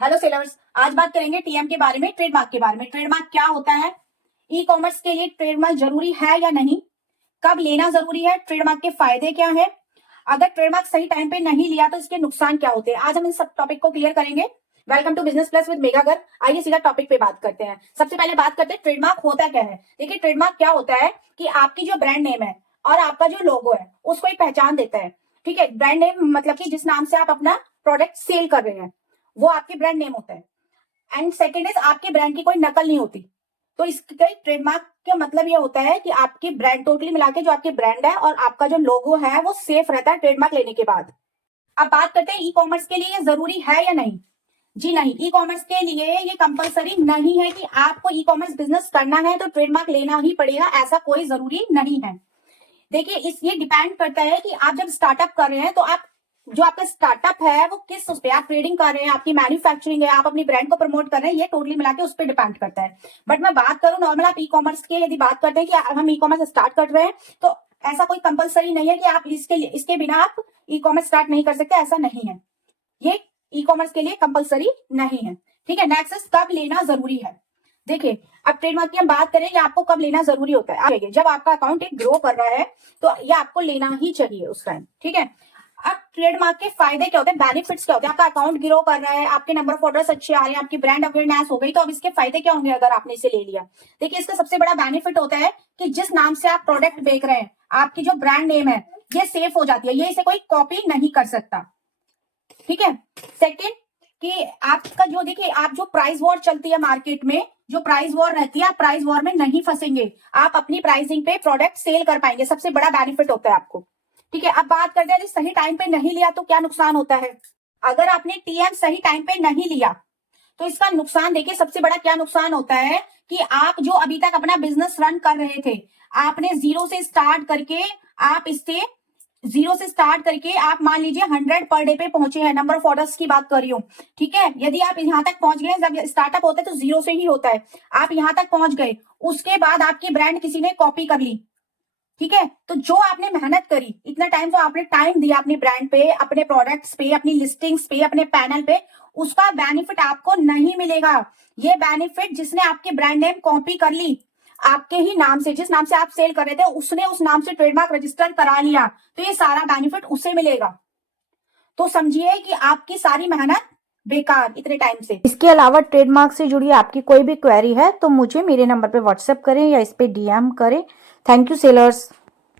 Hello sellers, आज बात करेंगे टीएम के बारे में, ट्रेडमार्क के बारे में। ट्रेडमार्क क्या होता है, ई कॉमर्स के लिए ट्रेडमार्क जरूरी है या नहीं, कब लेना जरूरी है, ट्रेडमार्क के फायदे क्या है, अगर ट्रेडमार्क सही टाइम पे नहीं लिया तो इसके नुकसान क्या होते हैं। आज हम इन सब टॉपिक को क्लियर करेंगे। Welcome to business plus with Megha Garg. आइए सीधा टॉपिक पे बात करते हैं। सबसे पहले बात करते हैं ट्रेडमार्क होता क्या है। देखिए, ट्रेडमार्क क्या होता है कि आपकी जो ब्रांड नेम है और आपका जो लोगो है उसको एक पहचान देता है। ठीक है, ब्रांड नेम मतलब कि जिस नाम से आप अपना प्रोडक्ट सेल कर रहे हैं वो आपकी ब्रांड नेम होता है। एंड सेकेंड इज आपके ब्रांड की कोई नकल नहीं होती। तो इसके ट्रेडमार्क का मतलब ये होता है कि आपकी ब्रांड टोटली मिला के जो आपकी ब्रांड है और आपका जो लोगो है वो सेफ रहता है ट्रेडमार्क लेने के बाद। अब बात करते हैं ई कॉमर्स के लिए ये जरूरी है या नहीं। जी नहीं, ई कॉमर्स के लिए ये कंपलसरी नहीं है कि आपको ई कॉमर्स बिजनेस करना है तो ट्रेडमार्क लेना ही पड़ेगा, ऐसा कोई जरूरी नहीं है। देखिए, इस ये डिपेंड करता है कि आप जब स्टार्टअप कर रहे हैं तो आप जो आपका स्टार्टअप है वो किस उस पे आप ट्रेडिंग कर रहे हैं, आपकी मैन्युफैक्चरिंग है, आप अपनी ब्रांड को प्रमोट कर रहे हैं, ये टोटली मिला के उस पर डिपेंड करता है। बट मैं बात करूं नॉर्मल आप ई कॉमर्स के, यदि बात करते हैं कि हम ई कॉमर्स स्टार्ट कर रहे हैं तो ऐसा कोई कंपलसरी नहीं है कि आप इसके बिना आप ई कॉमर्स स्टार्ट नहीं कर सकते, ऐसा नहीं है। ये ई कॉमर्स के लिए कंपलसरी नहीं है। ठीक है, नेक्स्ट कब लेना जरूरी है। देखिए, अब ट्रेडमार्क की हम बात करें कि आपको कब लेना जरूरी होता है। जब आपका अकाउंट एक ग्रो कर रहा है तो ये आपको लेना ही चाहिए उस टाइम। ठीक है, अब ट्रेडमार्क के फायदे क्या होते हैं, बेनिफिट्स क्या होते हैं। आपका अकाउंट ग्रो कर रहा है, आपके नंबर ऑफ ऑर्डर्स अच्छे आ रहे हैं, आपकी ब्रांड अवेयरनेस हो गई, तो अब इसके फायदे क्या होंगे अगर आपने इसे ले लिया। देखिए, इसका सबसे बड़ा बेनिफिट होता है कि जिस नाम से आप प्रोडक्ट बेच रहे हैं, आपकी जो ब्रांड नेम है ये सेफ हो जाती है, ये इसे कोई कॉपी नहीं कर सकता। ठीक है, सेकेंड कि आपका जो, देखिए, आप जो प्राइस वॉर चलती है मार्केट में, जो प्राइस वॉर रहती है, आप प्राइस वॉर में नहीं फंसेंगे, आप अपनी प्राइसिंग पे प्रोडक्ट सेल कर पाएंगे, सबसे बड़ा बेनिफिट होता है आपको। ठीक है, अब बात करते हैं सही टाइम पे नहीं लिया तो क्या नुकसान होता है। अगर आपने टीएम सही टाइम पे नहीं लिया तो इसका नुकसान देखिए, सबसे बड़ा क्या नुकसान होता है कि आप जो अभी तक अपना बिजनेस रन कर रहे थे, आपने जीरो से स्टार्ट करके आप मान लीजिए 100 पर डे पे पहुंचे हैं, नंबर ऑफ ऑर्डर्स की बात कर रही हूँ। ठीक है, यदि आप यहां तक पहुंच गए, जब स्टार्टअप होता है तो जीरो से ही होता है, आप यहां तक पहुंच गए, उसके बाद आपकी ब्रांड किसी ने कॉपी कर ली। ठीक है, तो जो आपने मेहनत करी, इतना टाइम जो आपने टाइम दिया अपनी ब्रांड पे, अपने प्रोडक्ट्स पे, अपनी लिस्टिंग्स पे, अपने पैनल पे, उसका बेनिफिट आपको नहीं मिलेगा। ये बेनिफिट जिसने आपकी ब्रांड नेम कॉपी कर ली, आपके ही नाम से, जिस नाम से आप सेल कर रहे थे उसने उस नाम से ट्रेडमार्क रजिस्टर करा लिया, तो ये सारा बेनिफिट उसे मिलेगा। तो समझिए कि आपकी सारी मेहनत बेकार इतने टाइम से। इसके अलावा ट्रेडमार्क से जुड़ी आपकी कोई भी क्वेरी है तो मुझे मेरे नंबर पे व्हाट्सएप करें या इस पे डीएम करें। Thank you sellers.